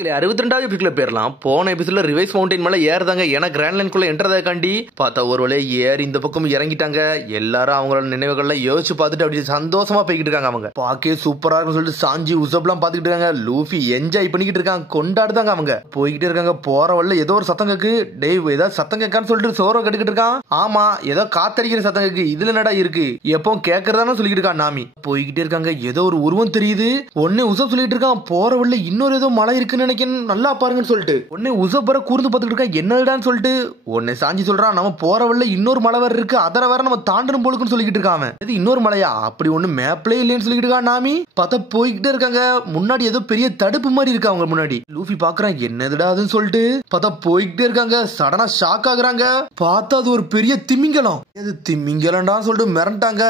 62வது எபிசோட்ல பேரலாம். போன எபிசோட்ல ரிவைஸ் மவுண்டைன் மேல ஏறுதாங்க. ஏன்னா கிராண்ட் லைனுக்குள்ள என்ட்ரதாக்காண்டி பார்த்தா ஒரு வழியா ஏறி இந்த பக்கம் இறங்கிட்டாங்க. எல்லாரும் அவங்களோட நினைவுகள்லாம் யோசிச்சு பார்த்துட்டு அப்படி சந்தோஷமா போய்கிட்டு இருக்காங்க. அவங்க பாக்கே சூப்பரா இருக்குன்னு சொல்லிட்டு சாஞ்சி உசப்லாம் பாத்துக்கிட்டு இருக்காங்க. லூஃபி என்ஜாய் பண்ணிக்கிட்டு இருக்காங்க, கொண்டாடுதாங்க. அவங்க போய்கிட்டே இருக்காங்க. போற வழியில ஏதோ ஒரு சத்தம் கேக்கு. டேய் ஏதாவது சத்தம் கேட்கான்னு சொல்லிட்டு சோற கட்டுக்கிட்டு இருக்கான். ஆமா ஏதோ காத்தடிக்கிற சத்தம் கேக்கு. இதுல என்னடா இருக்கு, எப்போ கேட்கறதானு சொல்லிட்டு இருக்கான் நாமி. போய்கிட்டே இருக்காங்க. ஏதோ ஒரு உருவம் தெரியுது. ஒன்னு உசப் சொல்லிட்டு இருக்கான், போற வழியில இன்னொரு ஏதோ மலை இருக்குன்னு நினைக்கிறேன், நல்லா பாருங்கன்னு சொல்லிட்டு. உடனே உசப்பர கூர்ந்து பார்த்துட்டு இருக்கா, என்னடான்னு சொல்லிட்டு. உடனே சாஞ்சி சொல்றான், நம்ம போற வழியில இன்னொரு மலை வேற இருக்கு, அதர வேற நம்ம தாண்டணும் போலுக்குன்னு சொல்லிட்டு இருக்காங்க. இது இன்னொரு மலையா, அப்படி ஒண்ணு மேப்லே இல்லைன்னு சொல்லிட்டு இருக்கா நாமி. பார்த்தா போய்கிட்டே இருக்காங்க. முன்னாடி ஏதோ பெரிய தடுப்பு மாதிரி இருக்கு அவங்க முன்னாடி. லூஃபி பாக்குறான், என்னதுடா அதுன்னு சொல்லிட்டு. பார்த்தா போய்கிட்டே இருக்காங்க. சடனா ஷாக் ஆகுறாங்க. பார்த்தா அது ஒரு பெரிய திமிங்கலம். இது திமிங்கலம்டான்னு சொல்லிட்டு மிரண்டாங்க.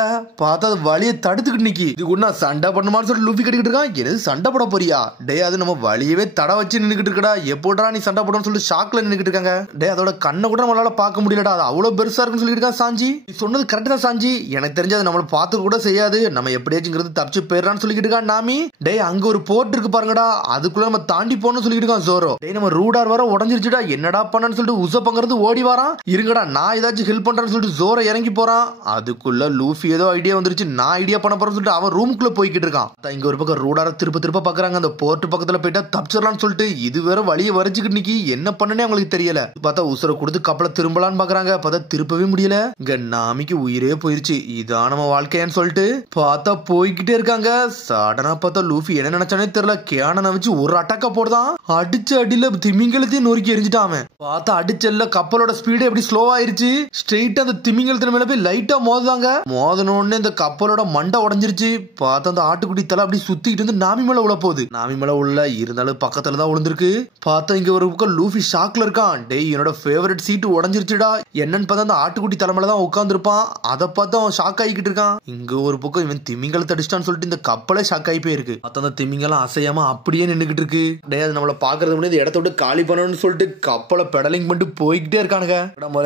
பார்த்தா அது வழியை தடுத்துக்கிட்டு நிக்கி. இது கூட சண்டை பண்ணுமான்னு சொல்லிட்டு லூஃபி கட்டிக்கிட்டு இருக்கான். என்னது சண்டை போட போறியா? டே அது நம்ம வழியவே தடை வச்சு நின்னுக்கிட்டு இருக்கடா, எப்போடா நீ சண்டை போடணும்னு சொல்லிட்டு ஷாக்ல நின்னுக்கிட்டு இருக்காங்க. டே அதோட கண்ணை கூட நம்மளால பார்க்க முடியலடா, அது அவ்வளவு பெருசா இருக்குன்னு சொல்லிட்டு இருக்கா சாஞ்சி. நீ சொன்னது கரெக்ட் தான் சாஞ்சி, எனக்கு தெரிஞ்சது நம்மள பார்த்து கூட செய்யாது, நம்ம எப்படியாச்சுங்கிறது தப்பிச்சு போயிடறான்னு சொல்லிட்டு இருக்கா நாமி. டே அங்க ஒரு போர்ட் இருக்கு பாருங்கடா, அதுக்குள்ள நம்ம தாண்டி போகணும்னு சொல்லிட்டு இருக்கான் ஜோரோ. டே நம்ம ரூடார் வர உடஞ்சிருச்சுடா, என்னடா பண்ணன்னு சொல்லிட்டு உசப்பங்கிறது ஓடி வரான். இருங்கடா நான் ஏதாச்சும் ஹெல்ப் பண்றேன்னு சொல்லிட்டு ஜோரோ இறங்கி போறான். அதுக்குள்ள லூஃபி ஏதோ ஐடியா வந்துருச்சு, நான் ஐடியா பண்ண போறேன்னு சொல்லிட்டு அவன் ரூமுக்குள்ள போய்கிட்டு இருக்கான். இங்க ஒரு பக்கம் ரூடார திருப்ப பாக்குறாங்க. அந்த போர்ட் பக்கத்துல போயிட்டா தப்பிச்சிடலாம்னு சொல்லிட்டு இது வேற வழியை வரைச்சுக்கிட்டு நிக்கி. என்ன பண்ணனே அவங்களுக்கு தெரியல. பார்த்தா உசுர கொடுத்து கப்பலை திரும்பலான்னு பாக்குறாங்க. பார்த்தா திருப்பவே முடியல. இங்க நாமிக்கு உயிரே போயிருச்சு, இதான் நம்ம வாழ்க்கையான்னு சொல்லிட்டு பார்த்தா போய்கிட்டே இருக்காங்க. சடனா பார்த்தா லூஃபி என்ன நினைச்சானே தெரியல, கேனனை வச்சு ஒரு அட்டாக்கா போடுதான். அடிச்ச அடியில திமிங்கலத்தையும் நொறுக்கி எரிஞ்சிட்டான். பார்த்தா அடிச்சல்ல கப்பலோட ஸ்பீடு எப்படி ஸ்லோ ஆயிருச்சு. ஸ்ட்ரெயிட்டா அந்த திமிங்கலத்தின் மேல போய் லைட்டா மோதுதாங்க. மோதன உடனே இந்த கப்பலோட மண்டை உடஞ்சிருச்சு. பார்த்தா அந்த ஆட்டுக்குடி தலை அப்படி சுத்திட்டு வந்து நாமி மேல உள்ள போகுது. நாமி மேல உள்ள இருந்தாலும் பக்கத்துல தான் விழுந்திருக்கு. பார்த்தா இங்க ஒரு பக்கம் லூஃபி ஷாக்ல இருக்கான். டேய் என்னோட ஃபேவரட் சீட் உடஞ்சிருச்சுடா, என்னன்னு பார்த்தா அந்த ஆட்டுக்குட்டி தலைமையில தான் உட்கார்ந்து இருப்பான். அதை பார்த்து அவன் ஷாக் ஆகிக்கிட்டு இருக்கான். இங்க ஒரு பக்கம் இவன் திமிங்கலத்தை அடிச்சிட்டான்னு சொல்லிட்டு இந்த கப்பலே ஷாக் ஆகி போயிருக்கு. பார்த்தா அந்த திமிங்கலம் அசையாம அப்படியே நின்னுகிட்டு இருக்கு. டேய் அது நம்மள பாக்குறது முன்னாடி இடத்த விட்டு காலி பண்ணணும்னு சொல்லிட்டு கப்பலை பெடலிங் பண்ணிட்டு போய்கிட்டே இருக்கானுங்க.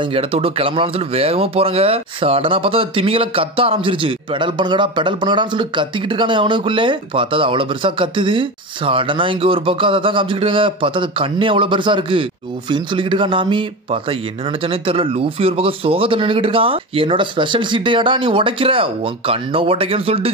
இங்க இடத்த விட்டு கிளம்பலாம்னு சொல்லி வேகமா போறாங்க. சடனா பார்த்தா திமிங்கலம் கத்த ஆரம்பிச்சிருச்சு. பெடல் பண்ணுங்கடான்னு சொல்லிட்டு கத்திக்கிட்டு இருக்கானு அவனுக்குள்ளே. பார்த்தா அவ்வளவு பெருசா கத்துது. சடனா இங்க ஒரு பக்கம் அதை தான் காமிச்சுக்கிட்டு இருக்காங்க. பார்த்தா அது கண்ணே அவ்வளவு பெருசா இருக்கு. லூஃபின்னு சொல்லிக்கிட்டு இருக்கா நாமி. பார்த்தா என்ன நினைச்சானே தெரியல. லூஃபி ஒரு பக்கம் சோகத்துல நின்னுக்கிட்டு இருக்கான். என்னோட ஸ்பெஷல் சீட்டையாடா நீ உடைக்கிற, உன் கண்ணை உடைக்கன்னு சொல்லிட்டு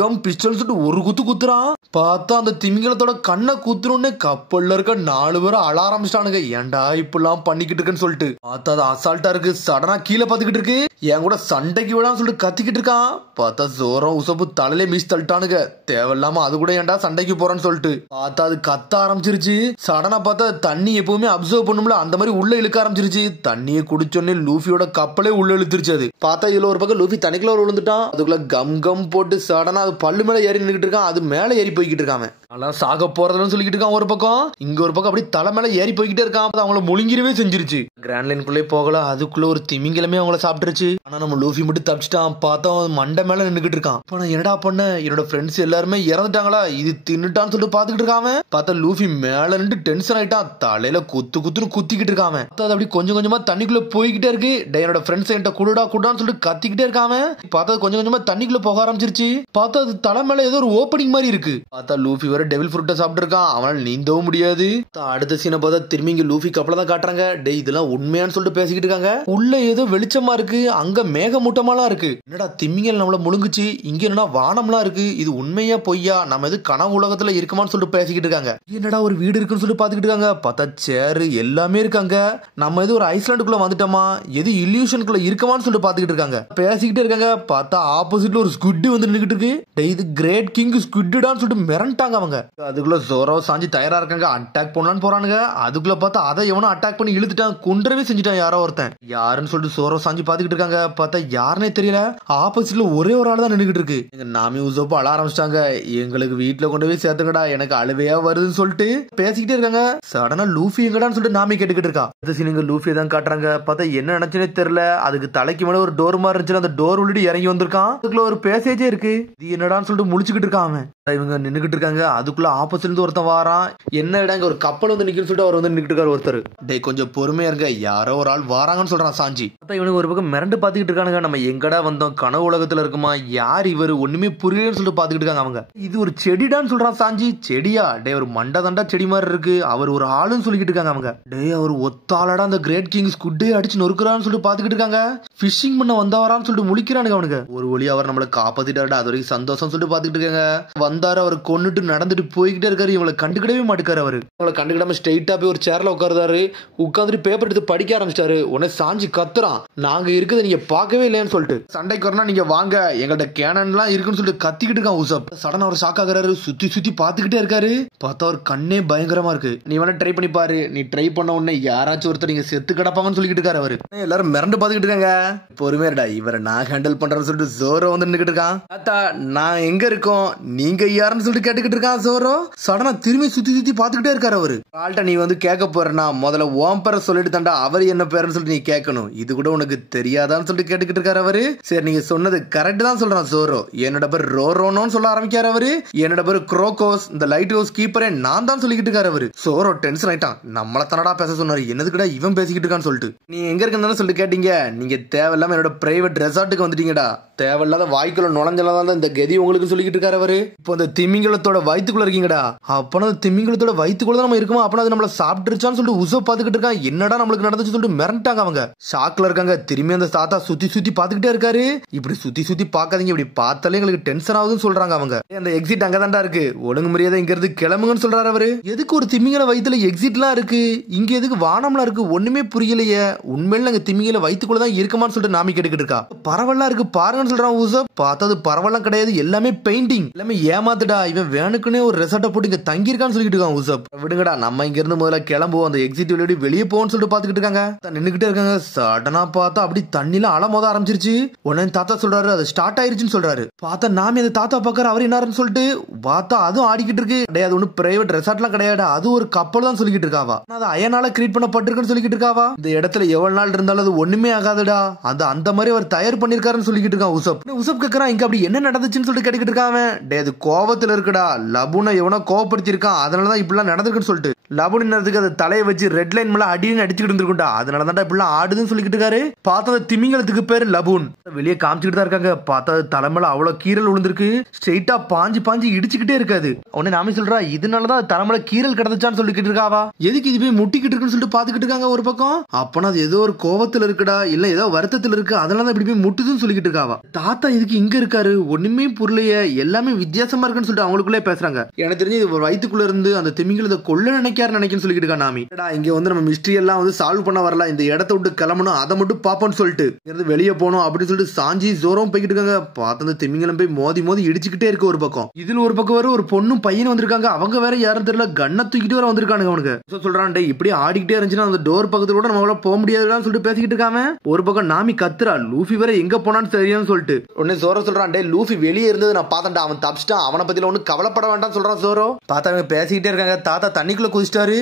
கம் பிஸ்டல் சொல்லிட்டு ஒரு குத்து குத்துறான். பார்த்தா அந்த திமிங்கலத்தோட கண்ணை குத்துறோன்னு கப்பல்ல இருக்க 4 பேரும் அழ ஆரம்பிச்சிட்டானுங்க. ஏன்டா இப்பெல்லாம் பண்ணிக்கிட்டு இருக்குன்னு சொல்லிட்டு. பார்த்தா அது அசால்ட்டா இருக்கு. சடனா கீழே பாத்துக்கிட்டு இருக்கு. என் கூட சண்டைக்கு விடான்னு சொல்லிட்டு கத்திக்கிட்டு இருக்கான். பார்த்தா ஜோரம் உசப்பு தலையில மீஸ் தள்ளிட்டானுங்க. தேவையில்லாம அது கூட ஏன்டா சண்டைக்கு போறேன்னு சொல்லிட்டு. பார்த்தா அது கத்த ஆரம்பிச்சிருச்சு. சடனா பார்த்தா தண்ணி எப்பவுமே அப்சர்வ் பண்ணும்ல, அந்த மாதிரி உள்ள இழுக்க ஆரம்பிச்சிருச்சு. தண்ணியை குடிச்சோடனே லூஃபியோட கப்பலே உள்ள இழுத்துருச்சு. அது பார்த்தா இதுல ஒரு பக்கம் லூஃபி தண்ணிக்குள்ள விழுந்துட்டான். அதுக்குள்ள கம் போட்டு சடனா அது பல்லு மேல ஏறி நின்னுக்கிட்டு இருக்கான். அது மேல ஏறி போய்கிட்டு இருக்காங்க. அதெல்லாம் சாக போறதுன்னு சொல்லிக்கிட்டு இருக்கான் ஒரு பக்கம். இங்க ஒரு பக்கம் அப்படி தலை மேல ஏறி போய்கிட்டே இருக்கான். அவங்கள முழுங்கிரவே செஞ்சிருச்சு. கிராண்ட் லைனுக்குள்ளே போகல, அதுக்குள்ள ஒரு திமிங்கலமே அவங்கள சாப்பிட்டுருச்சு. ஆனா நம்ம லூஃபி மட்டும் தப்பிச்சிட்டான். பார்த்தா மண்டை மேல நின்னுக்கிட்டு இருக்கான். இப்ப நான் என்னடா பண்ண, என்னோட ஃப்ரெண்ட்ஸ் எல்லாருமே இறந்துட்டாங்களா, இது தின்னுட்டான்னு சொல்லிட்டு பாத்துக்கிட்டு இருக்காம. பார்த்தா லூஃபி மேல நின்று டென்ஷன் ஆயிட்டான். தலையில குத்துன்னு குத்திக்கிட்டு இருக்காம. பார்த்தா அப்படி கொஞ்சமா தண்ணிக்குள்ள போய்கிட்டே இருக்கு. என்னோட ஃப்ரெண்ட்ஸ் என்கிட்ட குடான்னு சொல்லிட்டு கத்திக்கிட்டே இருக்காம. பார்த்தா கொஞ்சமா தண்ணிக்குள்ள போக ஆரம்பிச்சிருச்சு. பார்த்தா அது தலை மேல ஏதோ ஒரு ஓப்பனிங் மாதிரி இருக்கு. பார்த்தா லூஃபி வர டெவில் ஃப்ரூட்டை சாப்பிட்டு இருக்கான். அவனால நீந்தவும் முடியாது. அடுத்த சீனை பார்த்தா திரும்பி இங்க லூஃபி கப்பல தான் காட்டுறாங்க. டேய் இதெல்லாம் உண்மையான்னு சொல்லிட்டு பேசிக்கிட்டு இருக்காங்க. உள்ள ஏதோ வெளிச்சமா இருக்கு, அங்க மேகமூட்டமாலாம் இருக்கு. என்னடா திமிங்கல் நம்மள முழுங்குச்சு, இங்க என்னடா வானம்லாம் இருக்கு, இது உண்மையா பொய்யா, நம்ம எது கனவு உலகத்துல இருக்குமான்னு சொல்லிட்டு பேசிக்கிட்டு இருக்காங்க. என்னடா ஒரு வீடு இருக்குன்னு சொல்லிட்டு பாத்துக்கிட்டு இருக்காங்க. பார்த்தா சேரு எல்லாமே இருக்காங்க. நம்ம எது ஒரு ஐஸ்லாண்டுக்குள்ள வந்துட்டோமா, எது இல்யூஷனுக்குள்ள இருக்குமான்னு சொல்லிட்டு பாத்துக்கிட்டு இருக்காங்க. பேசிக்கிட்டே இருக்காங்க. பார்த்தா ஆப்போசிட்ல ஒரு ஸ்குட் வந்து நின்னுக்கிட்டு இருக்கு. டேய் இது கிரேட் கிங் ஸ்குட்டான்னு சொல்லிட்டு மிரண்டாங்க அவங்க. அதுக்குள்ள ஜோரோ சாஞ்சி தயாரா இருக்காங்க. அட்டாக் பண்ணலான்னு போறானுங்க. அதுக்குள்ள பார்த்தா அதை எவனோ அட்டாக் பண்ணி இழுத்துட்டான். கொன்றவே செஞ்சுட்டான் யாரோ ஒருத்தன். யாருன்னு சொல்லிட்டு ஜோரோ சாஞ்சி பாத்துக்கிட்டு இருக்காங்க. பார்த்தா யாருன்னே தெரியல. ஆப்போசிட்ல ஒரே ஒரு ஆள் தான் நின்னுக்கிட்டு இருக்கு. எங்க நாமி உசோப்பு அழ ஆரம்பிச்சிட்டாங்க. எங்களுக்கு வீட்டுல கொண்டு போய் சேர்த்துங்கடா, எனக்கு அழுவையா வருதுன்னு சொல்லிட்டு பேசிக்கிட்டே இருக்காங்க. சடனா லூஃபி எங்கடான்னு சொல்லிட்டு நாமி கேட்டுக்கிட்டு இருக்கா. இந்த சீனுங்க லூஃபி தான் காட்டுறாங்க. பார்த்தா என்ன நினைச்சுனே தெரியல. அதுக்கு தலைக்கு மேல ஒரு டோர் மாதிரி இருந்துச்சு. அந்த டோர் உள்ளிட்டு இறங்கி வந்திருக்கான். அதுக்குள்ள ஒரு பேசேஜே இருக்கு. இது என்னடான்னு சொல்லிட்டு முழிச்சுக்கிட்டு இருக்கான் அவன். இவங்க நின்னுகிட்டு இருக்காங்க. அதுக்குள்ள ஆப்போசிட்ல இருந்து ஒருத்தன் வாரான். என்ன இடம் ஒரு கப்பல் வந்து நிக்குன்னு சொல்லிட்டு அவர் வந்து நின்னுட்டு இருக்காரு ஒருத்தர். டேய் கொஞ்சம் பொறுமையா இருங்க, யாரோ ஒரு ஆள் வாராங்கன்னு சொல்றான் சாஞ்சி. இவனுக்கு ஒரு பக்கம் மிரண்டு பாத்துக்கிட்டு இருக்கானுங்க. நம்ம எங்கடா வந்தோம், கனவு உலகத்துல இருக்குமா, யார் இவர் ஒண்ணுமே புரியலன்னு சொல்லிட்டு பாத்துக்கிட்டு இருக்காங்க அவங்க. இது ஒரு செடிடான்னு சொல்றான் சாஞ்சி. செடியா? டே ஒரு மண்டை தண்டா செடி மாதிரி இருக்கு, அவர் ஒரு ஆளுன்னு சொல்லிக்கிட்டு இருக்காங்க அவங்க. டே அவர் ஒத்தாளடா அந்த கிரேட் கிங் ஸ்குட்டே அடிச்சு நொறுக்குறான்னு சொல்லிட்டு பாத்துக்கிட்டு இருக்காங்க. பிஷிங் பண்ண வந்தவரான்னு சொல்லிட்டு முழிக்கிறானுங்க அவனுக்கு. ஒரு வழி அவர் நம்மள காப்பாத்திட்டாருடா, அது வரைக்கும் சந்தோஷம் சொல்லிட்டு பாத்துக்கிட்டு இருக்காங்க. வந்தாரு, அவர் கொன்னுட்டு நடந்துட்டு போய்கிட்டே இருக்காரு. இவங்களை கண்டுக்கிடவே மாட்டுக்காரு. அவரு அவங்களை கண்டுக்கிடாம ஸ்ட்ரெயிட்டா போய் ஒரு சேர்ல உட்காருதாரு. உட்காந்துட்டு பேப்பர் எடுத்து படிக்க ஆரம்பிச்சிட்டாரு. உடனே சாஞ்சி கத்துறான், நாங்க இருக்குது நீங்க பாக்கவே இல்லையான்னு சொல்லிட்டு. சண்டைக்கு வரனா நீங்க வாங்க, எங்கள்ட்ட கேனன் எல்லாம் இருக்குன்னு சொல்லிட்டு கத்திக்கிட்டு இருக்கான் உசப். சடனா அவர் ஷாக் ஆகுறாரு, சுத்தி சுத்தி பாத்துக்கிட்டே இருக்காரு. பார்த்தா அவர் கண்ணே பயங்கரமா இருக்கு. நீ வேணா ட்ரை பண்ணி பாரு, நீ ட்ரை பண்ண உடனே யாராச்சும் ஒருத்தர் நீங்க செத்து கிடப்பாங்கன்னு சொல்லிட்டு இருக்காரு அவரு. எல்லாரும் மிரண்டு பாத்துக்கிட்டு இருக்காங்க. பொறுமையாடா, இவரை நான் ஹேண்டில் பண்றேன்னு சொல்லிட்டு ஜோரோ வந்து நின்னுட்டு இருக்கான். தாத்தா நான் எங்க இருக்கோம், நீங்க யாருன்னு சொல்லிட்டு கேட்டுக்கிட்டு இருக்கான் ஜோரோ. சடனா திரும்பி சுத்தி சுத்தி பாத்துக்கிட்டே இருக்காரு அவரு. ஆள்கிட்ட நீ வந்து கேட்க போறனா, முதல்ல ஓம் பேரை சொல்லிட்டு தாண்டா அவர் என்ன பேருன்னு சொல்லிட்டு நீ கேட்கணும், இது கூட உனக்கு தெரியாதான்னு சொல்லிட்டு கேட்டுக்கிட்டு இருக்காரு அவரு. சரி நீங்க சொன்னது கரெக்ட் தான் சொல்றான் ஜோரோ. என்னோட பேர் ரோரோனோன்னு சொல்ல ஆரம்பிக்காரு அவரு. என்னோட பேர் குரோகோஸ், இந்த லைட் ஹவுஸ் கீப்பரே நான் தான் சொல்லிக்கிட்டு இருக்காரு அவரு. சோரோ டென்ஷன் ஆயிட்டான். நம்மள தனடா பேச சொன்னாரு, என்னதுக்குடா இவன் பேசிக்கிட்டு இருக்கான்னு சொல்லிட்டு. நீ எங்க இருக்குன்னு சொல்லிட்டு கேட்டீங்க, நீங்க தேவையில்லாம என்னோட பிரைவேட் ரெசார்ட்டுக்கு வந்துட்டீங்கடா. தேவையில்லாத வாய்க்குள்ள நுழைஞ்சலாம் இந்த கதி உங்களுக்கு சொல்லிக்கிட்டு இருக்காரு அவரு. இப்போ இந்த திமிங்கலத்தோட வயிற்றுக்குள்ள இருக்கீங்கடா. அப்பனா திமிங்கலத்தோட வயிற்றுக்குள்ள நம்ம இருக்குமா, அப்பனா அது நம்மள சாப்பிட்டுருச்சான்னு சொல்லிட்டு உசப் பாத்துக்கிட்டு இருக்கான். என்னடா நம்மளுக்கு நடந்துச்சு சொல்லிட்டு மிரண்டாங்க அவங்க. ஷாக்ல இருக்காங்க. திரும்பி அந்த தாத்தா சுத்தி சுத்தி பாத்துக்கிட்டே இருக்காரு. இப்படி சுத்தி சுத்தி பாக்காதீங்க, இப்படி பார்த்தாலே எங்களுக்கு டென்ஷன் ஆகுதுன்னு சொல்றாங்க அவங்க. அந்த எக்ஸிட் அங்கதான்டா இருக்கு, ஒழுங்கு மரியாதை இங்க இருந்து கிளம்புங்கன்னு சொல்றாரு அவரு. எதுக்கு ஒரு திமிங்கல வயிற்றுல எக்ஸிட்லாம் இருக்கு, இங்க எதுக்கு வானம்லாம் இருக்கு, ஒண்ணுமே புரியலையே. உண்மையில நாங்க திமிங்கல வயிற்றுக்குள்ளதான் இருக்குமான்னு சொல்லிட்டு நாமி கேட்டுக்கிட்டு இருக்கா. பரவலா இருக்கு பாருங்கன்னு சொல்றான் உசப். பார்த்தது பரவலாம் கிடையாது, எல்லாமே பெயிண்டிங், எல்லாமே ஏமாத்துடா. இவன் வேணுக்குன்னே ஒரு ரெசார்ட்டை போட்டு இங்க தங்கி இருக்கான்னு சொல்லிட்டு இருக்கான் உசப். விடுங்கடா, நம்ம இங்க இருந்து முதல்ல கிளம்புவோம், அந்த எக்ஸிட் வெளியே போவோம்னு சொல்லிட்டு பாத்துக்கிட்டு இருக்காங்க. நின்னுகிட்டே இருக்காங்க. சடனா பார்த்தா அப்படி தண்ணில அலமோத ஆரம்பிச்சிருச்சு. உடனே தாத்தா சொல்றாரு அது ஸ்டார்ட் ஆயிருச்சுன்னு சொல்றாரு. பார்த்தா நாம அந்த தாத்தா பாக்குற அவர் என்ன சொல்லிட்டு பார்த்தா அதுவும் ஆடிக்கிட்டு இருக்கு. கிடையாது ஒன்னும் பிரைவேட் ரெசார்ட்லாம் கிடையாது, அது ஒரு கப்பல் தான் சொல்லிக்கிட்டு இருக்காவா. அது அயனால கிரியேட் பண்ணப்பட்டிருக்குன்னு சொல்லிக்கிட்டு இருக்காவா. இந்த இடத்துல எவ்வளவு நாள் இருந்தாலும் அது ஒண்ணுமே ஆகாதுடா, அந்த மாதிரி அவர் தயார் பண்ணிருக்காருன்னு சொல்லிக்கிட்டு இருக்கான் உசப். உசப் கேக்குறான் இங்க அப்படி என்ன நடந்துச்சுன்னு சொல்லிட்டு கேட்டுக்கிட்டு இருக்காங்க. டே அது கோவத்துல இருக்குடா, லபுனை எவனோ கோவப்படுத்தி இருக்கான், அதனாலதான் இப்படிலாம் நடந்திருக்குன்னு சொல்லிட்டு. லபுன் நேரத்துக்கு அது தலையை வச்சு ரெட் லைன் மேல அடின்னு அடிச்சுக்கிட்டு இருந்திருக்கும்டா, அதனாலதான் இப்படிலாம் ஆடுதுன்னு சொல்லிக்கிட்டு இருக்காரு. பார்த்தா திமிங்கலத்துக்கு பேரு லபுன். வெளியே காமிச்சுக்கிட்டு தான் இருக்காங்க. பார்த்தா தலைமையில அவ்வளவு கீரல் விழுந்திருக்கு. ஸ்ட்ரெயிட்டா பாஞ்சு பாஞ்சு இடிச்சுக்கிட்டே இருக்காது. உடனே நாமி சொல்றா இதனாலதான் தலைமையில கீரல் கிடந்துச்சான்னு சொல்லிக்கிட்டு இருக்காவா. எதுக்கு இது போய் முட்டிக்கிட்டு இருக்குன்னு சொல்லிட்டு பாத்துக்கிட்டு இருக்காங்க ஒரு பக்கம். அப்பனா அது ஏதோ ஒரு கோவத்துல இருக்குடா, இல்ல ஏதோ வருத்தத்துல இருக்கு, அதனாலதான் இப்படி போய் முட்டுதுன்னு சொல்லிக்கிட்டு இருக்காவா. தாத்தா இதுக்கு இங்க இருக்காரு, ஒண்ணுமே புரியலையே, எல்லாமே வித்தியாசமா இருக்குன்னு சொல்லிட்டு அவங்களுக்குள்ளே பேசுறாங்க. எனக்கு தெரிஞ்சு இது வயிற்றுக்குள்ள இருந்து அந்த திமிங்கலத்தை கொல்ல நினைக்கிறேன்னு சொல்லிக்கிட்டு இருக்கா நாமி. இங்க வந்து நம்ம மிஸ்ட்ரி எல்லாம் வந்து சால்வ் பண்ண வரல, இந்த இடத்த விட்டு கிளம்பணும், அதை மட்டும் பாப்போம்னு சொல்லிட்டு இருந்து வெளியே போனோம் அப்படின்னு சொல்லிட்டு சாஞ்சி ஜோரம் போய்கிட்டு இருக்காங்க. பார்த்து அந்த திமிங்கலம் போய் மோதி மோதி இடிச்சுக்கிட்டே இருக்கு ஒரு பக்கம். இதுல ஒரு பக்கம் வர ஒரு பொண்ணும் பையன் வந்திருக்காங்க. அவங்க வேற யாரும் தெரியல, கண்ணை தூக்கிட்டு வர வந்திருக்கானுங்க. அவனுக்கு சொல்றான் இப்படி ஆடிக்கிட்டே இருந்துச்சுன்னா அந்த டோர் பக்கத்துல கூட நம்மளால போக முடியாதுன்னு சொல்லிட்டு பேசிக்கிட்டு இருக்காம. ஒரு பக்கம் நாமி கத்துறா, லூஃபி வேற எங்க போனான்னு தெரியும்னு சொல்லிட்டு. உடனே ஜோரோ சொல்றான் லூஃபி வெளியே இருந்தது நான் பார்த்தேன்டா, அவன் தப்பிச்சிட்டான், அவனை பத்தில ஒண்ணு கவலைப்பட வேண்டாம் சொல்றான் ஜோரோ. பார்த்தா பேசிக்கிட்டே இருக்காங்க. தாத்தா தண்ணிக்குள்ள குதிச்சிட்டாரு.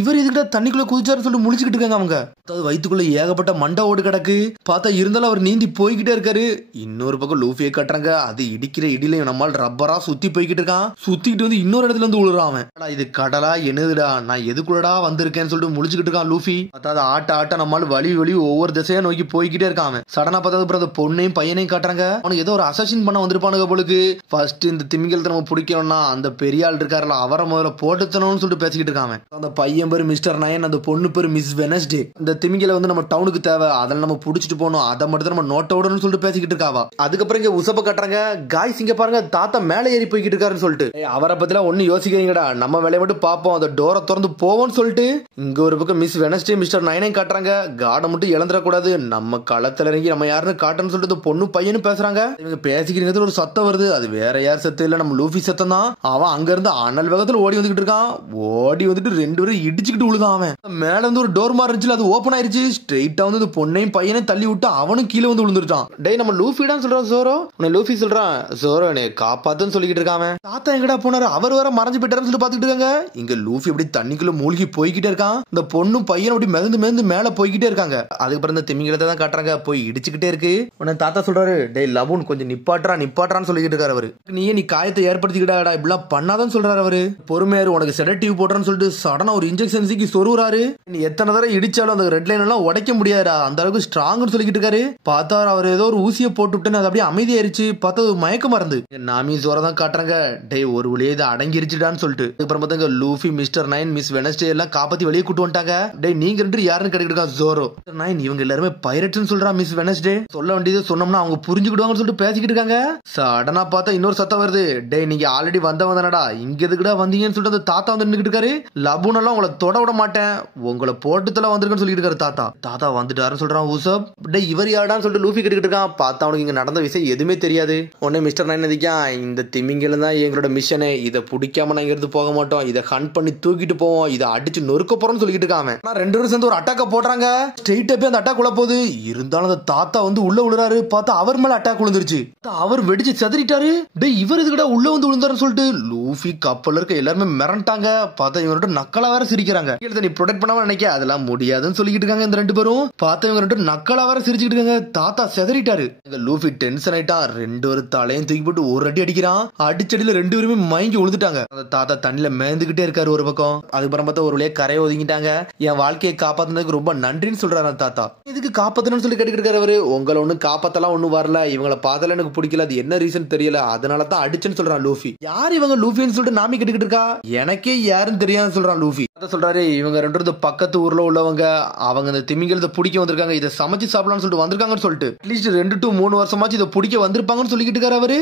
இவர் இதுக்கிட்ட தண்ணிக்குள்ள குதிச்சாரு சொல்லிட்டு முழிச்சுக்கிட்டு இருக்காங்க அவங்க. வயிற்றுக்குள்ள ஏகப்பட்ட மண்டை ஓடு கிடக்கு. பார்த்தா இருந்தாலும் அவர் நீந்தி போய்கிட்டே இருக்காரு. இன்னொரு பக்கம் லூஃபியை கட்டுறாங்க. அது இடிக்கிற இடியில நம்மால் ரப்பரா சுத்தி போய்கிட்டு இருக்கான். சுத்திட்டு வந்து இன்னொரு இடத்துல இருந்து விழுறான் அவன். இது கடலா என்னதுடா, நான் எதுக்குள்ளடா வந்திருக்கேன்னு சொல்லிட்டு முழிச்சுக்கிட்டு இருக்கான் லூஃபி. பார்த்தா ஆட்ட ஆட்ட நம்மால் வழி வழி ஒவ்வொரு திசையா நோக்கி போய்கிட்டே இருக்கான் அவன். சடனா பார்த்தா பொண்ணையும் பையனையும் காட்டுறாங்க. அவனுக்கு ஏதோ ஒரு அசசின் பண்ண வந்திருப்பானுங்க போலுக்கு. ஃபர்ஸ்ட் இந்த திமிங்கலத்தை நம்ம பிடிக்கணும்னா அந்த பெரிய ஆள் இருக்காருல அவரை முதல்ல போட்டுத்தணும்னு சொல்லிட்டு பேசிக்கிட்டு இருக்காங்க. அந்த பையன் பேரு மிஸ்டர் நயன், அந்த பொண்ணு பேரு மிஸ் வெனஸ்டே. இந்த திமிங்கல வந்து நம்ம டவுனுக்கு தேவை, அதில் நம்ம புடிச்சிட்டு போகணும், அதை மட்டும் நம்ம நோட்ட விடணும்னு சொல்லிட்டு பேசிக்கிட்டு இருக்காவா. அதுக்கப்புறம் இங்க உசப்ப கட்டுறாங்க. காய்ஸ் இங்க பாருங்க, தாத்தா மேலே ஏறி போய்கிட்டு இருக்காருன்னு சொல்லிட்டு. அவரை பத்திலாம் ஒண்ணு யோசிக்கிறீங்கடா, நம்ம வேலையை மட்டும் பார்ப்போம், அந்த டோரை திறந்து போவோம்னு சொல்லிட்டு. இங்க ஒரு பக்கம் மிஸ் வெனஸ்டே மிஸ்டர் நயனையும் காட்டுறாங்க. காடை மட்டும் இழந்துடக்கூடாது, நம்ம களத்துல இறங்கி நம்ம யாருன்னு காட்டுன்னு சொல்லிட்டு பொண்ணு பையனும் பேசுறாங்க. இவங்க பேசிக்கிறீங்க ஒரு சத்தம் வருது. அது வேற யார் சத்தம் இல்ல, நம்ம லூஃபி சத்தம் தான். அவன் அங்க இருந்து அனல் வேகத்துல ஓடி வந்துகிட்டு இருக்கான். ஓடி வந்துட்டு ரெண்டு பேரும் இடிச்சுக்கிட்டு விழுதான். அவன் மேல இருந்து ஒரு டோர் மாதிரி இருந்துச்சு, அது ஓபன் ஆயிருச்சு. ஸ்ட்ரெயிட்டா வந்து பொண்ணையும் பையனையும் தள்ளி விட்டு அவனும் கீழே வந்து விழுந்துட்டான். டேய் நம்ம லூஃபிடான்னு சொல்றான் ஜோரோ. லூஃபி சொல்றான் ஜோரோ என்னை காப்பாத்துன்னு சொல்லிக்கிட்டு இருக்கான். தாத்தா எங்கடா போனாரு, அவர் வேற மறைஞ்சு போயிட்டாருன்னு சொல்லி பாத்துக்கிட்டு இருக்காங்க. இங்க லூஃபி அப்படி தண்ணிக்குள்ள மூழ்கி போய்கிட்டே இருக்கான். இந்த பொண்ணும் பையனும் அப்படி மிதந்து மிதந்து மேல போய்கிட்டே இருக்காங்க. அதுக்கப்புறம் இந்த திமிங்கலத்தை தான் காட்டுறாங்க, போய் இடிச்சுக்கிட்டே இருக்கு. உடனே தாத்தா சொல்றாரு, டேய் லபூன் கொஞ்சம் நிப்பாட்டான்னு சொல்லிக்கிட்டு இருக்காரு அவரு. நீ காயத்தை ஏற்படுத்திக்கிட்டாடா, இப்படிலாம் பண்ணாதான் சொல்றாரு அவரு. பொறுமையாரு, உனக்கு செடேட்டிவ் போடுறான்னு சொல்லிட்டு சடனா ஒரு இன்ஜெக்ஷன் சீக்கி சொருறாரு. நீ எத்தனை தடவை இடிச்சாலும் அந்த ரெட் லைன் எல்லாம் உடைக்க முடியாதா, அந்த அளவுக்கு ஸ்ட்ராங்னு சொல்லிக்கிட்டு இருக்காரு. பார்த்தா அவர் ஏதோ ஒரு ஊசியை போட்டு விட்டு அது அப்படியே அமைதியாயிருச்சு. பார்த்தா மயக்கமா இருந்து நாமி ஜோரதான் காட்டுறாங்க. டேய் ஒரு வழியே இதை அடங்கிருச்சுடான்னு சொல்லிட்டு. அதுக்கப்புறம் பார்த்தாங்க Luffy, mister nine, miss Wednesday எல்லாம் காப்பாத்தி வெளியே கூட்டு வந்துட்டாங்க. டேய் நீங்க ரெண்டு யாருன்னு கேட்டுக்கிட்டு ஜோரோ. நைன் இவங்க எல்லாருமே பைரட்ஸ்னு சொல்றான் மிஸ் வெனஸ்டே. சொல்ல வேண்டியது சொன்னோம்னா அவங்க புரிஞ்சுக்கிடுவாங்கன்னு சொல்லிட்டு பேசிக்கிட்டு இருக்காங்க. சடனா பார்த்தா இன்னொரு சத்தம் வருது. டேய் நீங்க ஆல்ரெடி வந்தனடா, இங்க எதுக்குடா வந்தீங்கன்னு சொல்லிட்டு அந்த தாத்தா வந்து நின்னுக்கிட்டு இருக்காரு. லபூன் எல்லாம் உங்களை தொட விட மாட்டேன், உங்களை போட்டுத்தெல்லாம் வந்திருக்குன்னு சொல்லிட்டு இருக்காரு தாத்தா. தாத்தா வந்துட்டாருன்னு சொல்றான் ஊசப். டேய் இவர் யாருடான்னு சொல்லிட்டு லூஃபி கேட்டுக்கிட்டு இருக்கான். பார்த்தா அவனுக்கு இங்க நடந்த விஷயம் எதுவுமே தெரியாது. உடனே மிஸ்டர் நைன் நதிக்கா, இந்த திமிங்கலம் தான் எங்களோட மிஷனே, இதை பிடிக்காம நாங்க இருந்து போக மாட்டோம், இதை ஹண்ட் பண்ணி தூக்கிட்டு போவோம், இதை அடிச்சு நொறுக்க போறோம்னு சொல்லிட்டு இருக்காங்க. ரெண்டு பேரும் சேர்ந்து ஒரு அட்டாக்க போடுறாங்க. ஸ்ட்ரெயிட்டா போய் அந்த அட்டாக் உள்ள போகுது. இருந்தாலும் அந்த தாத்தா வந்து உள்ள விழுறாரு. பார்த்தா அவர் மேல அட்டாக் விழுந்துருச்சு. அவர் வெடிச்சு செதறிட்டாரு. டேய் இவர் இதுக்கடா உள்ள வந்து விழுந்தாருன்னு சொல்லிட்டு லூஃபி கப்பல்ல இருக்க எல்லாருமே மிரண்டாங்க. பார்த்தா இவரோட நக்கலா வேற சிரிக்கிறாங்க. நீ ப்ரொடெக்ட் பண்ணாம நினைக்க அதெல்லாம் முடியாதுன்னு சொல்லிட்டு இருக்காங்க இந்த ரெண்டு பேரும். பார்த்தா இவங்க ரெண்டு நக்கலா வேற சிரிச்சுக்கிட்டு இருக்காங்க. தாத்தா செதறிட்டாரு. லூஃபி டென்ஷன் ஆயிட்டான். ரெண்டு ஒரு தலையும் தூக்கி போட்டு ஒரு அடி அடிக்கிறான். அடிச்சடியில ரெண்டு பேருமே மயங்கி விழுந்துட்டாங்க. அந்த தாத்தா தண்ணியில மேந்துகிட்டே இருக்காரு ஒரு பக்கம். அதுக்கப்புறம் பார்த்தா ஒரு வழியா கரையை ஒதுங்கிட்டாங்க. என் வாழ்க்கையை காப்பாத்தினதுக்கு ரொம்ப நன்றின்னு சொல்றாரு தாத்தா. இதுக்கு காப்பாத்தணும்னு சொல்லி கேட்டுக்கிட்டு இருக்காரு அவரு. உங்களை ஒண்ணு காப்பாத்தலாம் ஒண்ணும் வரல, இவங்களை பார்த்தால எனக்கு பிடிக்கல, அது என்ன ரீசன் தெரியல, அதனால தான் அடிச்சுன்னு சொல்றான் லூஃபி. யார் இவங்க லூஃபின்னு சொல்லிட்டு நாமி கேட்டுக்கிட்டு இருக்கா. எனக்கே யாருன்னு தெரியாதுன்னு சொல்றான் லூஃபி. சொல்றாரு இவங்க ரெண்டு பக்கத்து ஊர்ல உள்ளவங்க, அவங்க இந்த திமிங்கலத்தை பிடிக்க வந்திருக்காங்க, இதை சமைச்சு சாப்பிடலாம்னு சொல்லிட்டு வந்திருக்காங்கன்னு சொல்லிட்டு அட்லீஸ்ட் 2 to 3 வருஷமாச்சு இதை பிடிக்க வந்திருப்பாங்கன்னு சொல்லிக்கிட்டு இருக்காரு அவரு.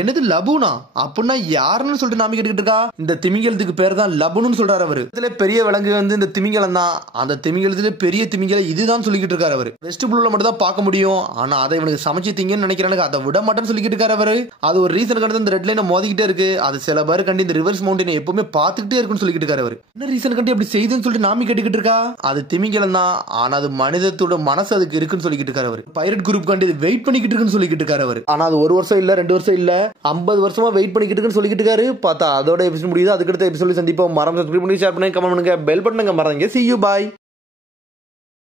என்னது லபூனா அப்படின்னா யாருன்னு சொல்லிட்டு நாம கேட்டுக்கிட்டு இருக்கா. இந்த திமிங்கலத்துக்கு பேர் தான் லபூன்னு சொல்றாரு அவரு. இதுல பெரிய விலங்கு வந்து இந்த திமிங்கலம் தான். அந்த திமிங்கலத்துல பெரிய திமிங்கலம் இதுதான் சொல்லிக்கிட்டு இருக்காரு அவரு. வெஸ்ட் ப்ளூல மட்டும் தான் பார்க்க முடியும், ஆனா அதை இவனுக்கு சமைச்சு திங்கன்னு நினைக்கிறானுங்க, அதை விட மாட்டேன்னு சொல்லிக்கிட்டு இருக்காரு அவரு. அது ஒரு ரீசன் கண்டு இந்த ரெட் லைனை மோதிக்கிட்டே இருக்கு. அது சில பேர் கண்டு இந்த ரிவர்ஸ் மவுண்டனை எப்பவுமே பார்த்துக்கிட்டே இருக்குன்னு சொல்லிக்கிட்டு இருக்காரு அவரு. என்ன ரீசன் கண்டு அப்படி செய்துன்னு சொல்லிட்டு நாமி கேட்டுக்கிட்டு இருக்கா. அது திமிங்கலம் தான், ஆனா அது மனிதத்தோட மனசு அதுக்கு இருக்குன்னு சொல்லிக்கிட்டு இருக்காரு அவரு. பைரட் குரூப் கண்டு வெயிட் பண்ணிக்கிட்டு இருக்குன்னு சொல்லிக்கிட்டு இருக்காரு அவரு. ஆனா அது 1 வருஷம் இல்ல 2 வருஷம் இல்ல 50 வருஷமா வெயிட் பண்ணிக்கிட்டு இருக்குன்னு சொல்லிக்கிட்டு இருக்காரு. பார்த்தா அதோட எபிசோட் முடியுது. அதுக்கு அடுத்த எபிசோட் சந்திப்போம். மறக்காம சப்ஸ்கிரைப் பண்ணி ஷேர் பண்ணி கமெண்ட் பண்ணுங்க, பெல் பட்டனை மறந்துங்க. See you, bye.